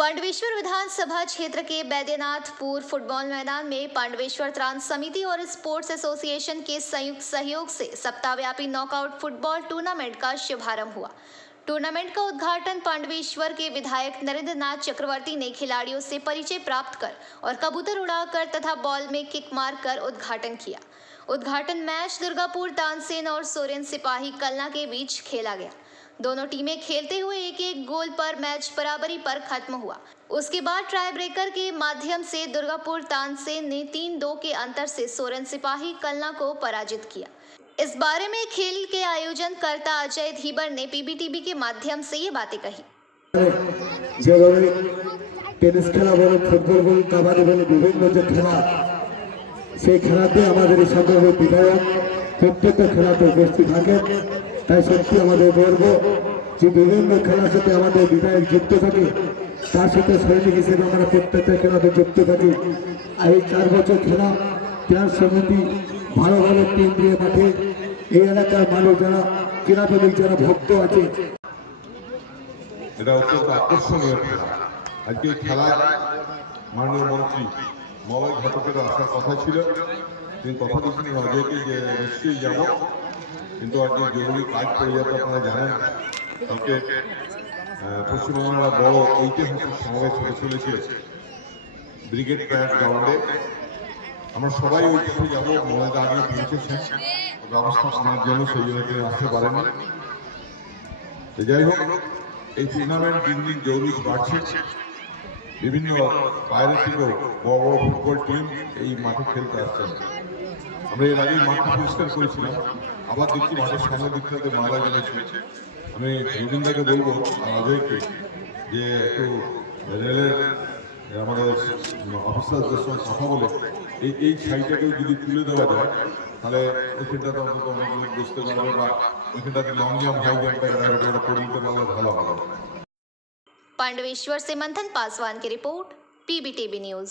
पांडवेश्वर विधानसभा क्षेत्र के बैद्यनाथपुर फुटबॉल मैदान में पांडवेश्वर त्राण समिति और स्पोर्ट्स एसोसिएशन के संयुक्त सहयोग से सप्ताहव्यापी नॉकआउट फुटबॉल टूर्नामेंट का शुभारंभ हुआ। टूर्नामेंट का उद्घाटन पांडवेश्वर के विधायक नरेंद्र नाथ चक्रवर्ती ने खिलाड़ियों से परिचय प्राप्त कर और कबूतर उड़ाकर तथा बॉल में किक मारकर उद्घाटन किया। उद्घाटन मैच दुर्गापुर तानसेन और सोरेन सिपाही कलना के बीच खेला गया। दोनों टीमें खेलते हुए एक एक गोल पर मैच बराबरी पर खत्म हुआ। उसके बाद टाई ब्रेकर के माध्यम से दुर्गापुर तानसेन ने 3-2 के अंतर से सोरेन सिपाही कलना को पराजित किया। इस बारे में खेल के आयोजन कर्ता अजय धीबर ने पीबीटीवी के माध्यम से ये बातें कही। टेनिस खेला बोलो, फुटबल बोलो, कबड्डी बोलो, विभिन्न जो खेला সেই খেলাতে আমাদের সকল বিধায়ক প্রত্যেকটা খেলাতে উপস্থিত থাকে। তাই সত্যি আমাদের গর্ব যে বিভিন্ন খেলার সাথে আমাদের বিধায়ক যুক্ত থাকে, তার সাথে সৈনিক হিসেবে আমরা প্রত্যেকটা খেলাতে যুক্ত থাকি। এই 4 বছর খেলা ত্রাণ সমিতি ভালো ভালো টিম দিয়ে মাঠে এই এলাকার মানুষ যারা ক্রীড়াপ্রেমিক যারা ভক্ত আছে, এটা অত্যন্ত আকর্ষণীয় খেলা। আজকে খেলায় মাননীয় মন্ত্রী মলয় ঘটকের আসার কথা ছিল, তিনি কথা দিয়েছিলেন অজয়কে যে নিশ্চয়ই যাব, কিন্তু আজকে জরুরি কাজ পড়ে যাতে আপনারা জানেন কালকে পশ্চিমবঙ্গের বড় ঐতিহাসিক সমাবেশ হতে চলেছে ব্রিগেড প্যারেড গ্রাউন্ডে। আমরা সবাই ওই পথে যাবো, মলয়দা আগে পৌঁছেছেন ব্যবস্থা করার জন্য, সেই জন্য তিনি আসতে পারেননি। যাই হোক, এই টুর্নামেন্ট দিন দিন জরুরি বাড়ছে। বিভিন্ন বাইরে থেকেও বড় বড় ফুটবল টিম এই মাঠে খেলতে আসছেন। আমরা এর আগেই মাঠটা পরিষ্কার করেছিলাম, আবার দেখছি মাঠের সামনের দিক থেকে ময়লা জমেছে। আমি রবীন্দ্রকে বলবো অজয়কে যে একটু রেলের আমাদের অফিসারদের সঙ্গে কথা বলে এই সাইডটাকেও যদি তুলে দেওয়া যায়, তাহলে ওইখানটাতে অন্তত অনেক বুঝতে পারবে, বা ওইখানটাতে লং জাম্প হাই জাম্পটা করে দিতে পারলে ভালো হবে। पांडवेश्वर से मंथन पासवान की रिपोर्ट, पीबीटीवी न्यूज।